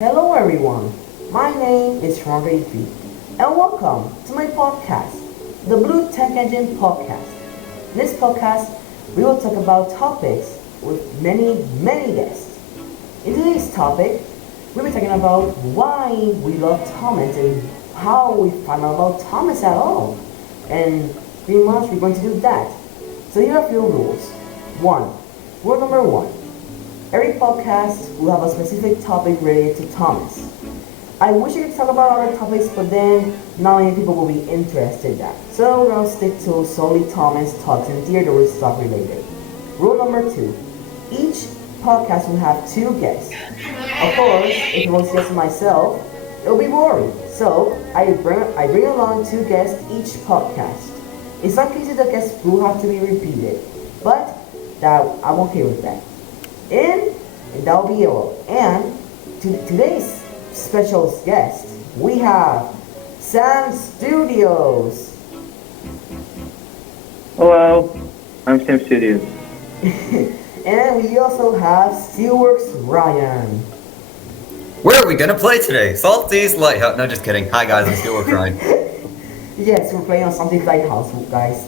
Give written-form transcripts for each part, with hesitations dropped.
Hello everyone, my name is Ronald V, and welcome to my podcast, the Blue Tank Engine Podcast. In this podcast, we will talk about topics with many guests. In today's topic, we'll be talking about why we love Thomas and how we found out about Thomas at all. And pretty much we're going to do that. So here are a few rules. One, rule number one. Every podcast will have a specific topic related to Thomas. I wish I could talk about other topics, but then not many people will be interested in that. So we're gonna stick to solely Thomas talks and theater stuff related. Rule number two, each podcast will have two guests. Of course, if it was just myself, it'll be boring. So I bring along two guests each podcast. In some cases, the guests will have to be repeated, but that I'm okay with that. And that'll be all. And today's special guest, we have Sam Studios. Hello, I'm Sam Studios. And we also have Steelworks Ryan. Where are we gonna play today? Salty's Lighthouse. No, just kidding. Hi guys, I'm Steelwork Ryan. Yes, we're playing on something Lighthouse, guys.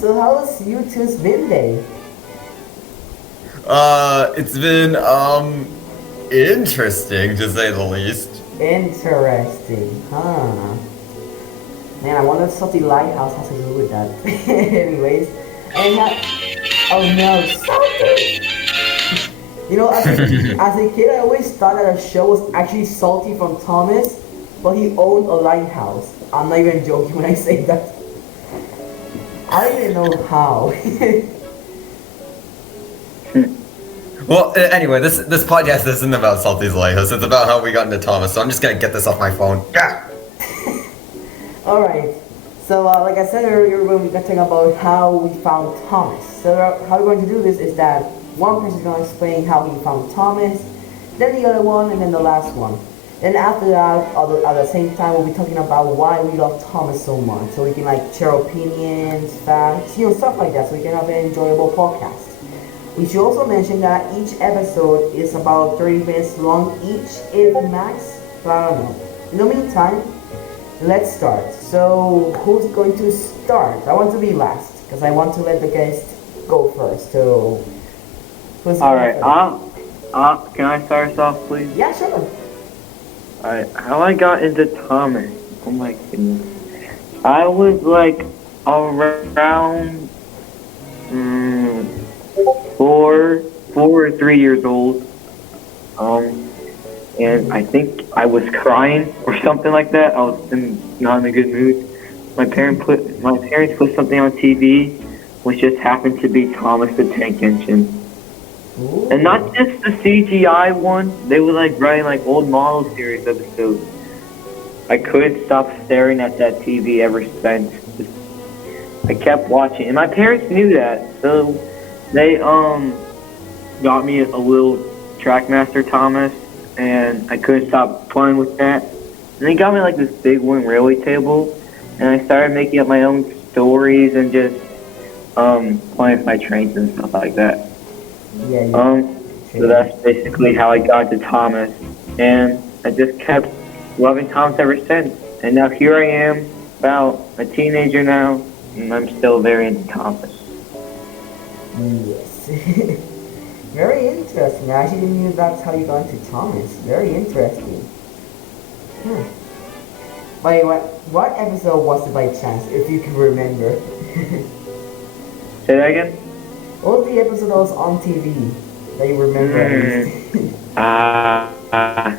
So how's you two's been day? It's been interesting to say the least. Interesting, huh? Man, I wonder if something Lighthouse has to do with that. Anyways, and oh no, Salty! You know, as a kid, I always thought that a show was actually Salty from Thomas, but he owned a lighthouse. I'm not even joking when I say that. I don't even know how. Well, anyway, this podcast isn't about Salty's Lighthouse. It's about how we got into Thomas. So I'm just gonna get this off my phone. Yeah. All right. So, like I said earlier, when we were talking about how we found Thomas. So, how we're going to do this is that one person is going to explain how he found Thomas, then the other one, and then the last one. Then after that, at the same time, we'll be talking about why we love Thomas so much. So we can like share opinions, facts, stuff like that. So we can have an enjoyable podcast. We should also mention that each episode is about 30 minutes long each, if max, but I don't know. In the meantime, let's start. So, who's going to start? I want to be last, because I want to let the guest go first. So, who's Alright, can I start us off, please? Yeah, sure. Alright, how I got into Thomas. Oh my goodness. I was like around four or 3 years old. And I think I was crying or something like that. I was not in a good mood. My parents put something on TV, which just happened to be Thomas the Tank Engine. Ooh. And not just the CGI one. They were like writing like old model series episodes. I couldn't stop staring at that TV ever since. I kept watching, and my parents knew that, so they got me a little Trackmaster Thomas, and I couldn't stop playing with that. And they got me like this big one railway table, and I started making up my own stories and just playing with my trains and stuff like that. Yeah. So that's basically how I got to Thomas, and I just kept loving Thomas ever since. And now here I am, about a teenager now, and I'm still very into Thomas. Yes. Very interesting. I actually didn't know that's how you got into Thomas. Very interesting. By the way, what episode was it by chance, if you can remember? Say that again? What was the episode that was on TV that you remember at least? I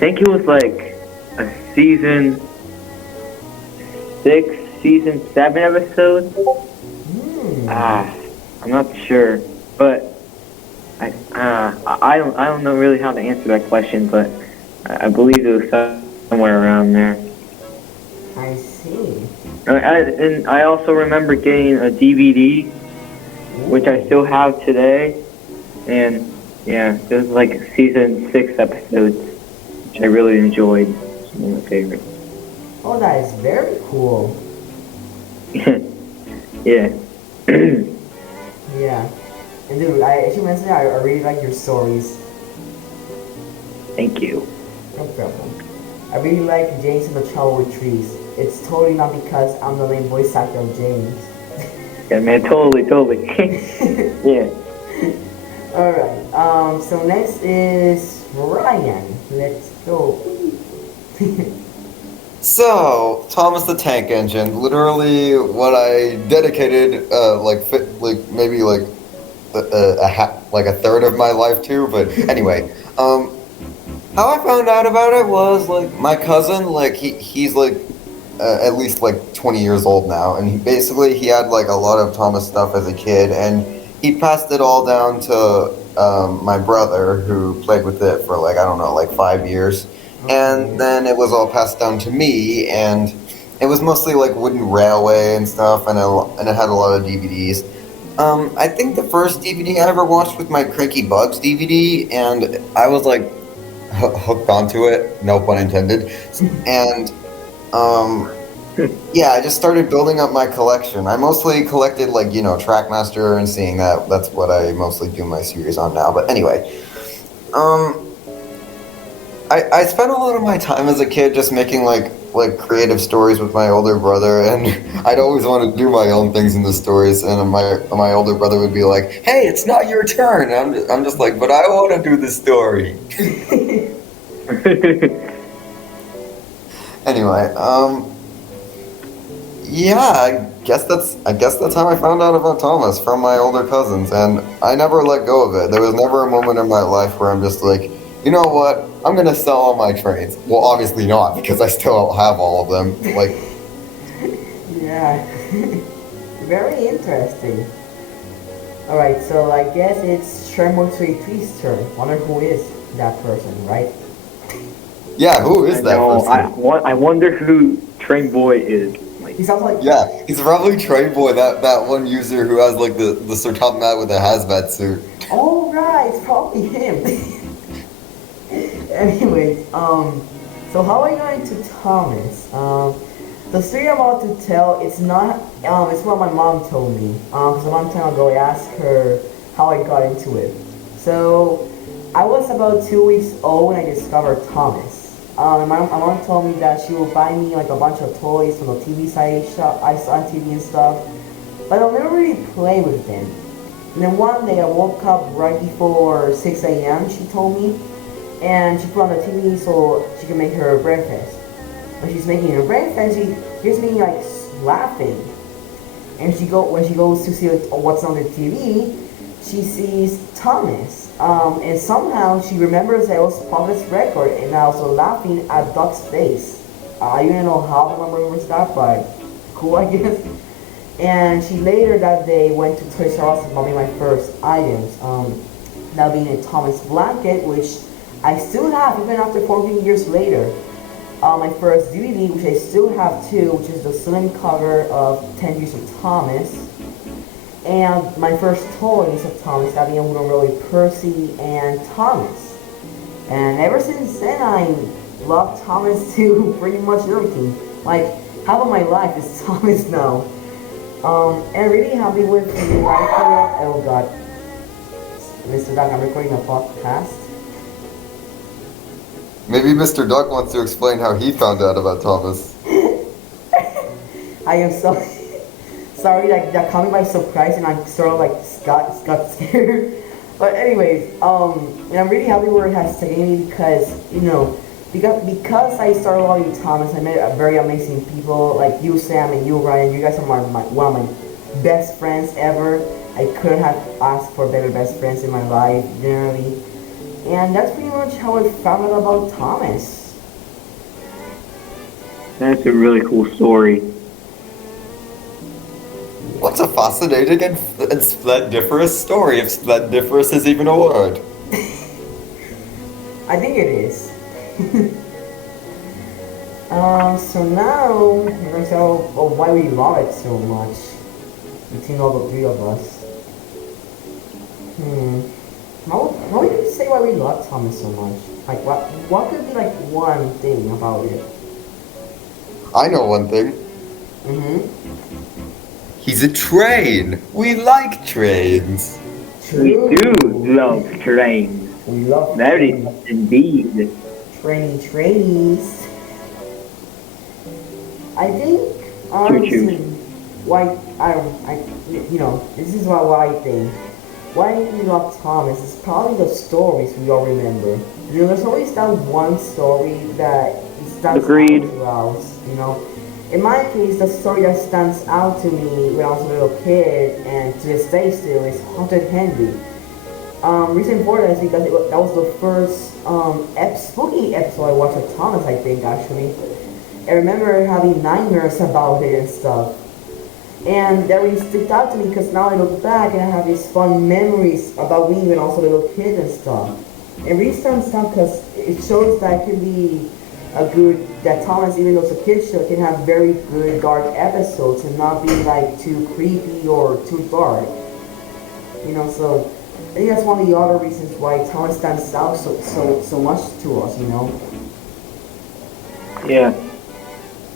think it was like a season 6, season 7 episode. I'm not sure, but I don't know really how to answer that question, but I believe it was somewhere around there. I see. And I also remember getting a DVD, which I still have today, and yeah, it was like season 6 episodes, which I really enjoyed. It's one of my favorites. Oh, that is very cool. Yeah. Yeah. And dude, as you mentioned, I really like your stories. Thank you. No problem. I really like James and the Trouble with Trees. It's totally not because I'm the main voice actor of James. Yeah, man, totally. Yeah. Alright, so next is Ryan. Let's go. So, Thomas the Tank Engine, literally what I dedicated, maybe like like a third of my life to. But anyway, how I found out about it was like my cousin, like he's like at least like 20 years old now, and he had like a lot of Thomas stuff as a kid, and he passed it all down to my brother who played with it for like I don't know like 5 years, and Okay. then it was all passed down to me, and it was mostly like Wooden Railway and stuff, and it had a lot of DVDs. I think the first DVD I ever watched was my Cranky Bugs DVD, and I was like hooked onto it, no pun intended, and um, yeah, I just started building up my collection. I mostly collected like Trackmaster and seeing that. That's what I mostly do my series on now. But anyway, um, I spent a lot of my time as a kid just making like creative stories with my older brother, and I'd always want to do my own things in the stories. And my older brother would be like, "Hey, it's not your turn." And I'm just like, "But I want to do the story." Anyway, yeah, I guess that's how I found out about Thomas from my older cousins, and I never let go of it. There was never a moment in my life where I'm just like, you know what, I'm gonna sell all my trains. Well, obviously not, because I still have all of them. Like, Yeah. Very interesting. Alright, so I guess it's Sherman33's turn. Wonder who is that person, right? yeah, who I is that know. person? I wonder who Train Boy is. Like, He sounds like Yeah, he's probably Train Boy, that one user who has like the Sir Top Mat with a hazmat suit. oh right, it's probably him. Anyways, so how I got into Thomas? The story I'm about to tell, it's not, it's what my mom told me. Because a long time ago I asked her how I got into it. So, I was about 2 weeks old when I discovered Thomas. My mom told me that she would buy me like a bunch of toys from the TVs I saw on TV and stuff, but I'll never really play with them. And then one day I woke up right before 6 a.m., she told me, and she put on the TV so she can make her breakfast. When she's making her breakfast, she hears me like laughing. And when she goes to see what's on the TV, she sees Thomas. And somehow she remembers that it was Thomas' record, and I was laughing at Duck's face. I don't know how my mom remembers that, but cool, I guess. And she later that day went to Toys R Us and bought me my first items. That being a Thomas blanket, which I still have even after 14 years later. My first DVD, which I still have too, which is the slim cover of 10 Years of Thomas. And my first toys of Thomas, that being Wooden Rolly Percy and Thomas. And ever since then, I love Thomas to pretty much everything. Like, half of my life is Thomas now. And really happy with the writer. Oh god. Mr. Doug, I'm recording a podcast. Maybe Mr. Duck wants to explain how he found out about Thomas. I am so sorry that caught me by surprise and I sort of like got scared. But anyways, and I'm really happy where it has taken me because, because I started loving Thomas, I met a very amazing people like you, Sam, and you, Ryan. You guys are one of my best friends ever. I couldn't have asked for better best friends in my life, generally. And that's pretty much how I found out about Thomas. that's a really cool story. What's a fascinating and splendiferous story, if splendiferous is even a word? I think it is. So now we're going to tell why we love it so much between all the three of us. How would you say why we love Thomas so much? Like, what could be like one thing about it? I know one thing. He's a train. We like trains. We do love trains. We love Very training, much indeed. trainees. I think Choo honestly, choo. why this is why I think why we love Thomas is probably the stories we all remember. There's always that one story that stands out Agreed. to us. In my case, the story that stands out to me when I was a little kid and to this day still is Haunted Henry. Reason for that is because that was the first spooky episode I watched with Thomas, I think, actually. I remember having nightmares about it and stuff. And that really stuck out to me because now I look back and I have these fun memories about me when I was a little kid and stuff. It really stands out because it shows that it can be that Thomas, even though it's a kid show, can have very good dark episodes and not be like too creepy or too dark. So I think that's one of the other reasons why Thomas stands out so much to us. Yeah.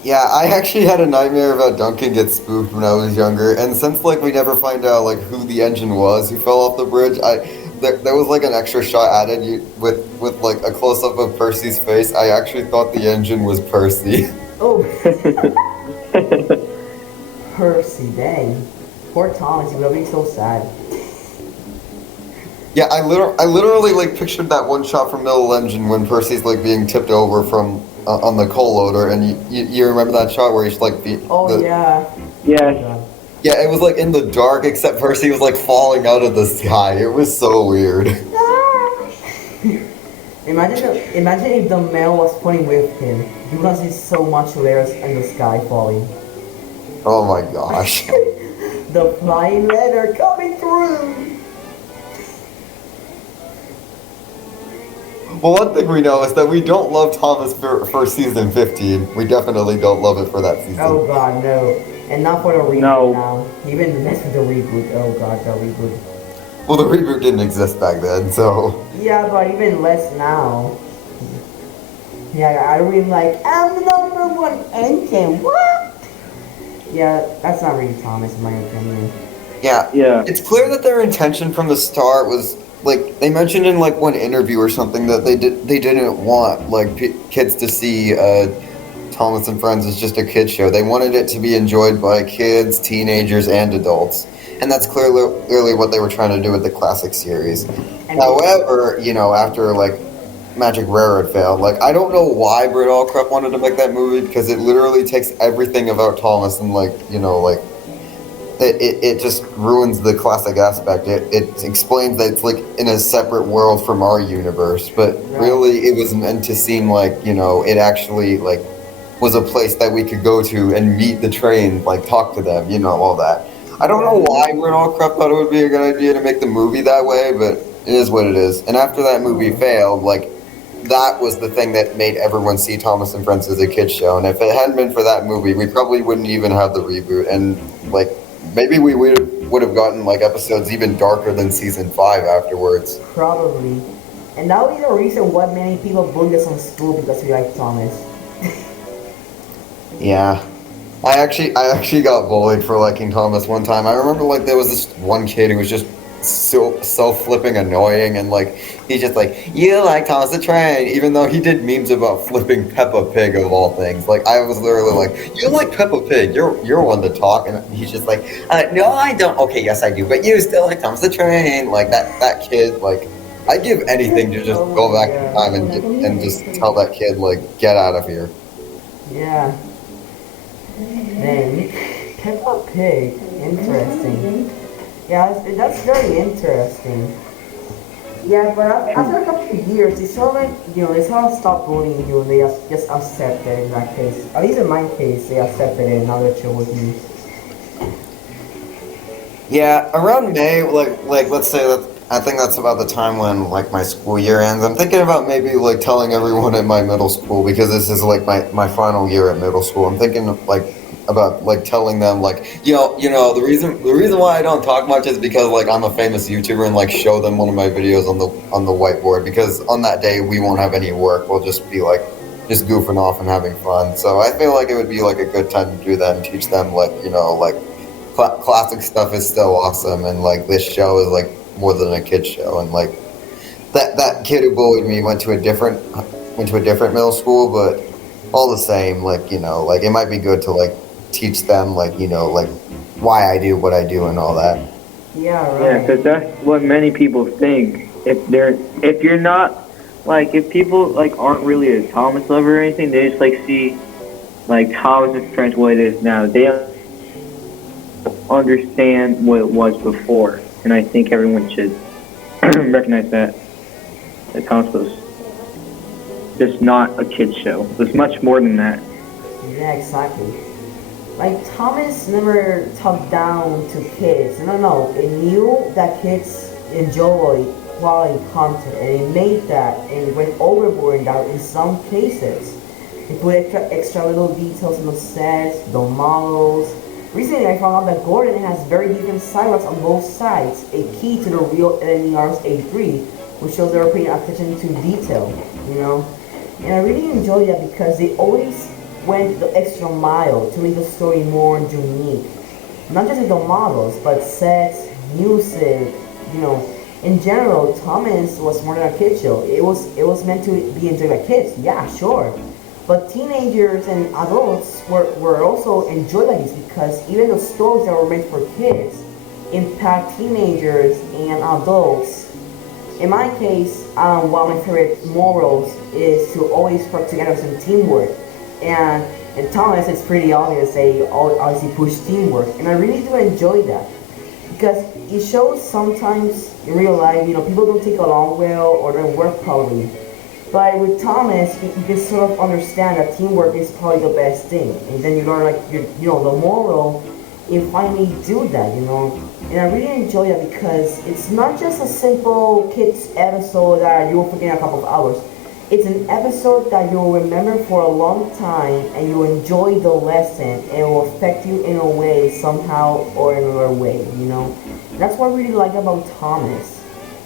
Yeah, I actually had a nightmare about Duncan gets spooked when I was younger, and since like we never find out like who the engine was who fell off the bridge, there was like an extra shot added with like a close up of Percy's face. I actually thought the engine was Percy. Oh, Percy, dang. Poor Thomas, he would have been so sad. Yeah, I literally like pictured that one shot from Middle Engine when Percy's like being tipped over from on the coal loader, and you remember that shot where he's like Oh, yeah. Yes. yeah, it was like in the dark except Percy was like falling out of the sky. It was so weird. Imagine if the mail was playing with him. You would see so much layers in the sky falling. Oh my gosh. The flying letter coming through. Well, one thing we know is that we don't love Thomas for season 15. We definitely don't love it for that season. Oh god, no. And not for the reboot No. now. Even less for the reboot. Oh god, the reboot. Well, the reboot didn't exist back then, so... Yeah, but even less now. Yeah, I really like, I'm the number one engine, what? Yeah, that's not really Thomas in my opinion. Yeah. Yeah. It's clear that their intention from the start was, like, they mentioned in, like, one interview or something that they didn't want, like, kids to see, Thomas and Friends as just a kid show. They wanted it to be enjoyed by kids, teenagers, and adults. And that's clearly what they were trying to do with the classic series. And However, after like Magic Railroad failed, like I don't know why Britt Allcrupp wanted to make that movie because it literally takes everything about Thomas and it just ruins the classic aspect. It explains that it's like in a separate world from our universe, but really it was meant to seem like it actually like was a place that we could go to and meet the train, like talk to them, all that. I don't know why Britt Allcrupp thought it would be a good idea to make the movie that way, but it is what it is. And after that movie failed, like that was the thing that made everyone see Thomas and Friends as a kids show. And if it hadn't been for that movie, we probably wouldn't even have the reboot. And like maybe we would have gotten like episodes even darker than season 5 afterwards. probably. And that would be the reason why many people bullied us in school because we like Thomas. Yeah. I actually got bullied for liking Thomas one time. I remember like there was this one kid who was just so flipping annoying, and like he's just like, you like Thomas the Train, even though he did memes about flipping Peppa Pig of all things. Like I was literally like, you like Peppa Pig, you're one to talk, and he's just like, no I don't. Okay, yes I do, but you still like Thomas the Train. Like that kid, like I'd give anything to just go back in time and just tell that kid like get out of here. Yeah. Dang. Peppa Pig. Interesting. Yeah, that's very interesting. Yeah, but after a couple of years, they sort of like, they sort of stop bullying you and they just accept it in that case. At least in my case, they accepted it and now they're chill with me. Yeah, around May, like let's say that I think that's about the time when like my school year ends. I'm thinking about maybe like telling everyone at my middle school because this is like my final year at middle school. I'm thinking like about like telling them like the reason why I don't talk much is because like I'm a famous YouTuber and like show them one of my videos on the whiteboard because on that day we won't have any work. We'll just be like just goofing off and having fun. So I feel like it would be like a good time to do that and teach them like classic stuff is still awesome and like this show is like more than a kid show and like that kid who bullied me went to a different middle school, but all the same, like like it might be good to like teach them like like why I do what I do and all that. Yeah, Yeah, right. because that's what many people think. If you're not like if people like aren't really a Thomas lover or anything, they just like see like Thomas and Friends what it is now. They don't understand what it was before, and I think everyone should recognize that Thomas was just not a kids show. It was much more than that. Yeah, exactly. Like Thomas never talked down to kids. No, no, it knew that kids enjoy quality content, and it made that, and it went overboard in that in some cases. It put extra little details in the sets, the models. Recently, I found out that Gordon has very different sidewalks on both sides, a key to the real editing artist A3, which shows they were paying attention to detail, you know? And I really enjoy that because they always went the extra mile to make the story more unique. Not just with the models, but sets, music, you know. In general, Thomas was more than a kid show. It was meant to be enjoyed by kids, yeah, sure. But teenagers and adults were also enjoyed by these because even the stories that were meant for kids impact teenagers and adults. In my case, one of my favorite morals is to always work together as a teamwork. And in Thomas, it's pretty obvious they obviously push teamwork, and I really do enjoy that because it shows sometimes in real life, people don't take along well or don't work properly. But with Thomas, you can sort of understand that teamwork is probably the best thing, and then you learn like the moral and finally do that, And I really enjoy that because it's not just a simple kids episode that you will forget in a couple of hours. It's an episode that you'll remember for a long time and you'll enjoy the lesson and it will affect you in a way somehow or another way. That's what I really like about Thomas.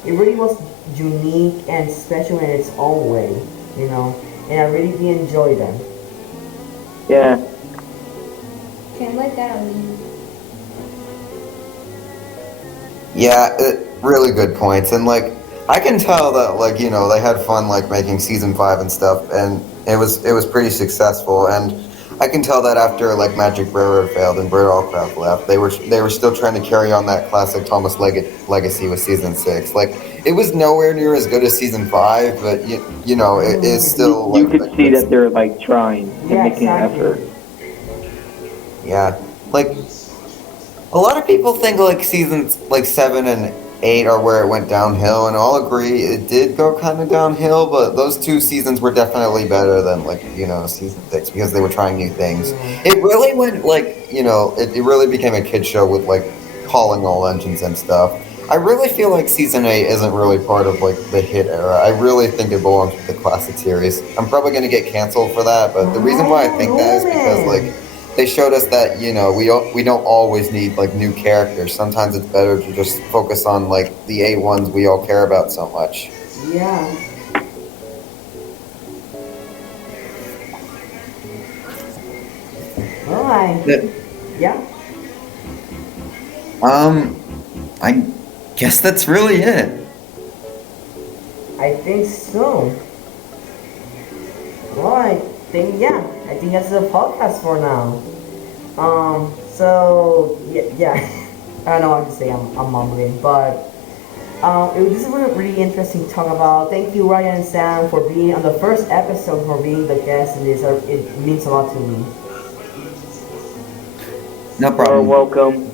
It really was unique and special in its own way. And I really did enjoy them. Yeah. Can't let that leave. Yeah, really good points. And like I can tell that like they had fun like making season 5 and stuff, and it was pretty successful. And I can tell that after like Magic Railroad failed and Britt Allcraft left, they were still trying to carry on that classic Thomas legacy with season 6. Like it was nowhere near as good as season 5, but it is still You like could see that they're like trying and Yeah, making an exactly. effort. yeah, like a lot of people think like seasons like 7 and 8 are where it went downhill, and I'll agree it did go kind of downhill. But those 2 seasons were definitely better than like season 6 because they were trying new things. It really went like it really became a kid show with like calling all engines and stuff. I really feel like season 8 isn't really part of like the hit era. I really think it belongs with the classic series. I'm probably gonna get canceled for that, but the reason why I think that is because like they showed us that we don't always need like new characters. Sometimes it's better to just focus on like the A ones we all care about so much. Yeah. Alright. Yeah. I guess that's really it. I think so. Well, I think that's the podcast for now. So yeah. I don't know what to say. I'm mumbling, but this is a really interesting to talk about. Thank you, Ryan and Sam, for being on the first episode, for being the guest in this. It means a lot to me. No You're problem. welcome.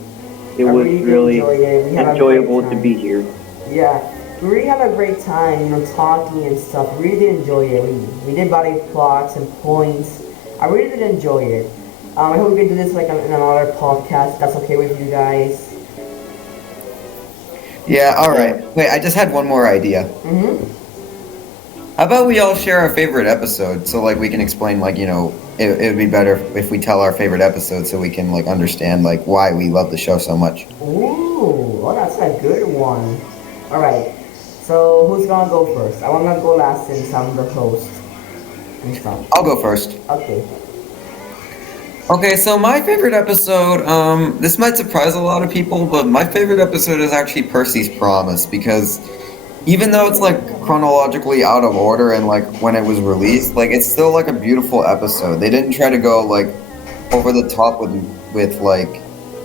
It I was really enjoyed it. We had a enjoyable great to time. be here. Yeah, we really had a great time, talking and stuff. We really did enjoy it. We did body plots and points. I really did enjoy it. I hope we can do this like in another podcast. That's okay with you guys. Yeah, alright. Wait, I just had one more idea. How about we all share our favorite episode so like we can explain like, it would be better if we tell our favorite episode so we can like understand like why we love the show so much. Ooh, oh, that's a good one. All right. So who's gonna go first? I wanna go last since I'm the host. And stuff. I'll go first. Okay. Okay, so my favorite episode, this might surprise a lot of people, but my favorite episode is actually Percy's Promise because even though it's like chronologically out of order and like when it was released, like it's still like a beautiful episode. They didn't try to go like over the top with like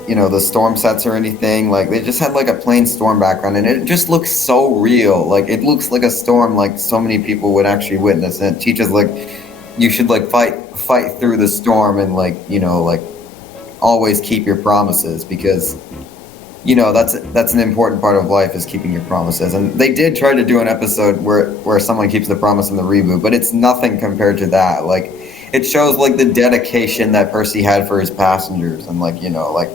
the storm sets or anything. Like they just had like a plain storm background and it just looks so real. Like it looks like a storm like so many people would actually witness, and it teaches like you should like fight through the storm and like like always keep your promises, because that's an important part of life, is keeping your promises. And they did try to do an episode where someone keeps the promise in the reboot, but it's nothing compared to that. Like it shows like the dedication that Percy had for his passengers, and like like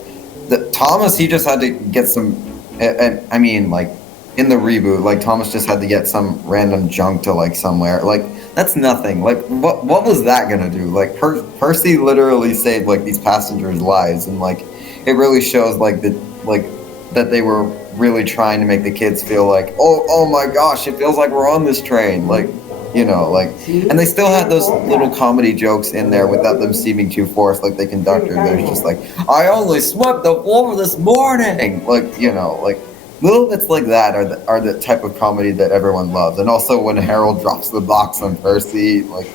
the Thomas, he just had to get some, and I mean like in the reboot, like Thomas just had to get some random junk to like somewhere. Like that's nothing. Like what was that gonna do? Like Percy literally saved like these passengers' lives, and like it really shows like that they were really trying to make the kids feel like, oh my gosh, it feels like we're on this train, like like, and they still had those little comedy jokes in there without them seeming too forced, like the conductor. There's just like, I only swept the floor this morning, like like little bits like that are the type of comedy that everyone loves. And also when Harold drops the box on Percy, like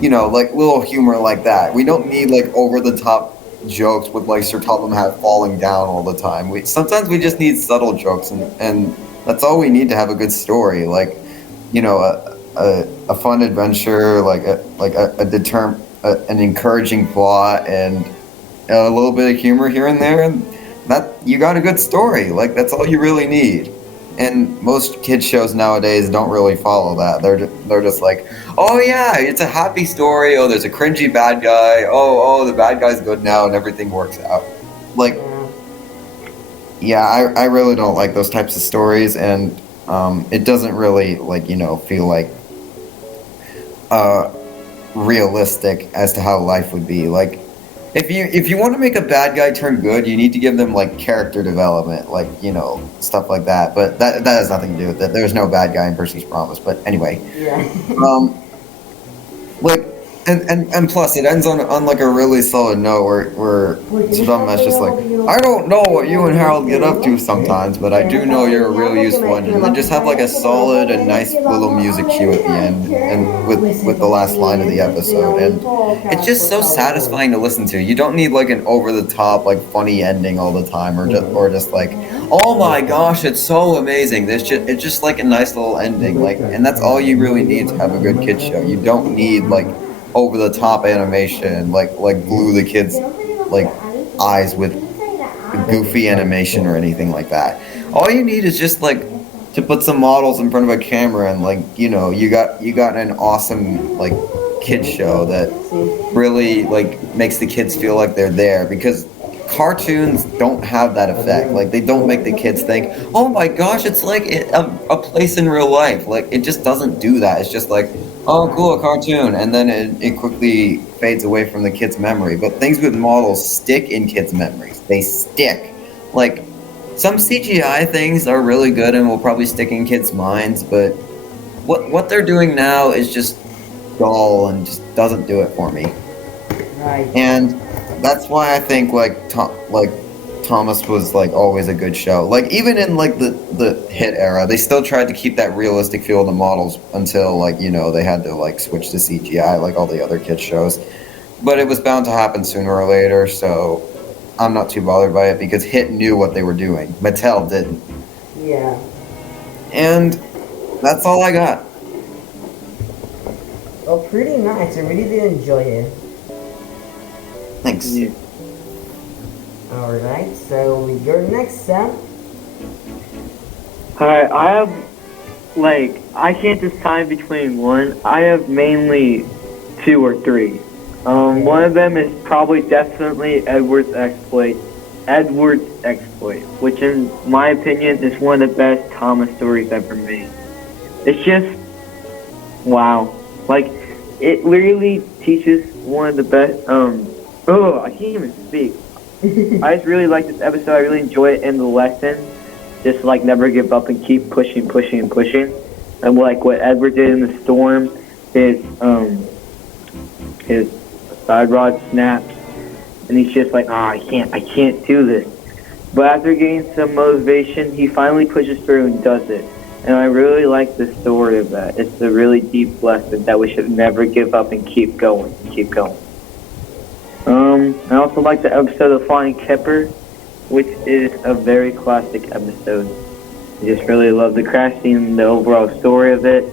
like little humor like that. We don't need like over the top jokes with like Sir Topham Hatt falling down all the time. Sometimes we just need subtle jokes, and that's all we need to have a good story. Like a fun adventure, like an encouraging plot, and a little bit of humor here and there, and that you got a good story. Like that's all you really need. And most kids shows nowadays don't really follow that. They're just like, oh yeah, it's a happy story. Oh, there's a cringy bad guy. Oh, the bad guy's good now and everything works out. Like, yeah, I really don't like those types of stories, and it doesn't really like feel like realistic as to how life would be. Like, if you want to make a bad guy turn good, you need to give them like character development, like stuff like that. But that has nothing to do with it. There's no bad guy in Percy's Promise. But anyway, like and plus it ends on like a really solid note where Sudama's just like, I don't know what you and Harold get up to sometimes, but I do know you're a real useful engine. And then just have like a solid and nice little music cue at the end, and with the last line of the episode, and it's just so satisfying to listen to. You don't need like an over the top like funny ending all the time, or just like, oh my gosh, it's so amazing. It's just like a nice little ending, like, and that's all you really need to have a good kids show. You don't need like over the top animation, like glue the kids like eyes with goofy animation or anything like that. All you need is just like to put some models in front of a camera, and like you got an awesome like kids show that really like makes the kids feel like they're there, because cartoons don't have that effect. Like they don't make the kids think, oh my gosh, it's like a place in real life. Like it just doesn't do that. It's just like, oh cool, a cartoon, and then it quickly fades away from the kids' memory. But things with models stick in kids' memories. They stick. Like some CGI things are really good and will probably stick in kids' minds, but what they're doing now is just dull and just doesn't do it for me. Right. And that's why I think like Thomas was like always a good show. Like even in like the hit era, they still tried to keep that realistic feel of the models until like they had to like switch to CGI like all the other kids shows. But it was bound to happen sooner or later, so I'm not too bothered by it, because Hit knew what they were doing. Mattel didn't. Yeah. And that's all I got. Oh, pretty nice. I really did enjoy it. Thanks. Yeah. Alright, so your next, Sam. Alright, I have, like, I can't decide between one. I have mainly 2 or 3. One of them is probably definitely Edward's Exploit, which in my opinion is one of the best Thomas stories ever made. It's just, wow. Like, it literally teaches one of the best, I can't even speak. I just really like this episode. I really enjoy it, and the lesson, just like never give up and keep pushing. And like what Edward did in the storm, his side rod snaps, and he's just like, I can't do this. But after getting some motivation, he finally pushes through and does it. And I really like the story of that. It's a really deep lesson that we should never give up and keep going, keep going. I also like the episode of Flying Kipper, which is a very classic episode. I just really love the crash scene and the overall story of it.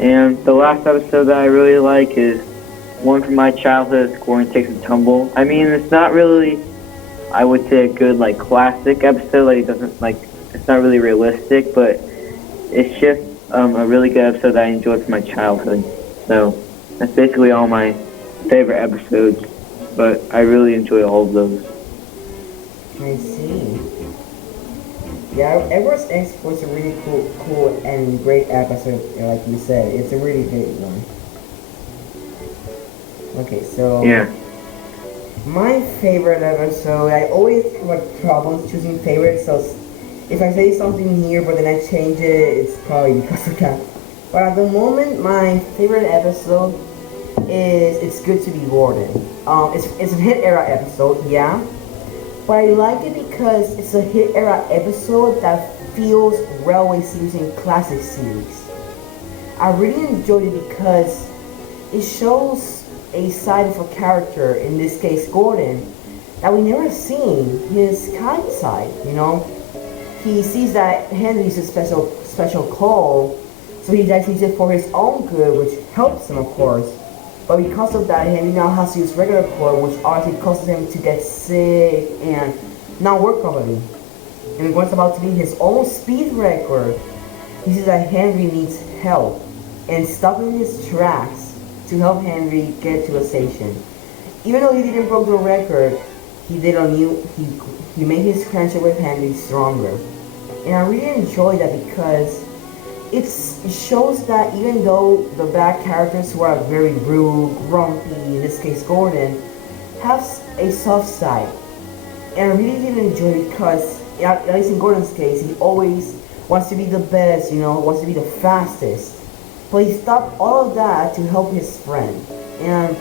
And the last episode that I really like is one from my childhood, Gordon Takes a Tumble. I mean, it's not really, I would say, a good, like, classic episode. Like, it doesn't, like, it's not really realistic, but it's just a really good episode that I enjoyed from my childhood. So that's basically all my favorite episodes, but I really enjoy all of those. I see. Yeah, Edward's X was a really cool and great episode, like you said. It's a really good one. Okay, so Yeah. my favorite episode, I always have problems choosing favorites, so if I say something here but then I change it, it's probably because of that. But at the moment, my favorite episode is It's Good to Be Gordon. It's a hit era episode, yeah. But I like it because it's a hit era episode that feels Railway series in classic series. I really enjoyed it because it shows a side of a character, in this case Gordon, that we never seen, his kind side, you know? He sees that Henry's a special call, so he actually uses it for his own good, which helps him, of course. But because of that, Henry now has to use regular call, which obviously causes him to get sick and not work properly. And when it's about to be his own speed record, he sees that Henry needs help and stopping his tracks to help Henry get to the station. Even though he didn't break the record, he made his friendship with Henry stronger. And I really enjoy that because it shows that even though the bad characters who are very rude, grumpy, in this case Gordon, have a soft side. And I really did enjoy it because, at least in Gordon's case, he always wants to be the best, you know, wants to be the fastest. But he stopped all of that to help his friend. And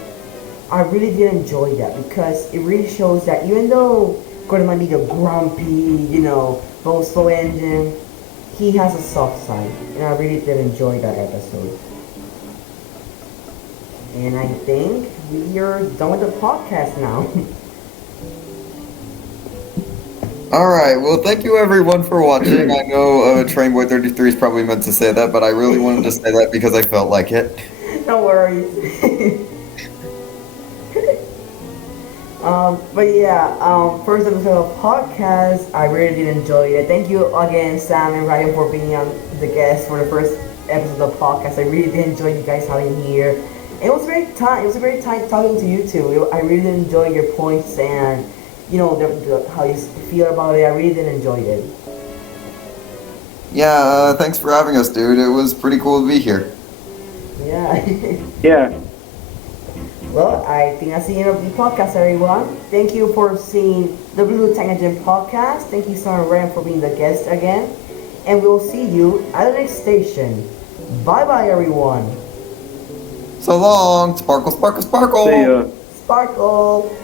I really did enjoy that because it really shows that even though Gordon might be the grumpy, you know, boastful engine, he has a soft side. And I really did enjoy that episode. And I think we are done with the podcast now. Alright, well, thank you everyone for watching. I know Trainboy33 is probably meant to say that, but I really wanted to say that because I felt like it. No worries. But yeah, first episode of podcast, I really did enjoy it. Thank you again, Sam and Ryan, for being on the guest for the first episode of the podcast. I really did enjoy you guys having here. It was a great time. It was a great time talking to you two. I really did enjoy your points and you know how you feel about it. I really did enjoy it. Yeah, thanks for having us, dude. It was pretty cool to be here. Yeah. Yeah. Well, I think that's the end of the podcast, everyone. Thank you for seeing the Blue Tech Engine podcast. Thank you, Son and Ryan, for being the guest again. And we'll see you at the next station. Bye-bye, everyone. So long. Sparkle, sparkle, sparkle. See ya. Sparkle.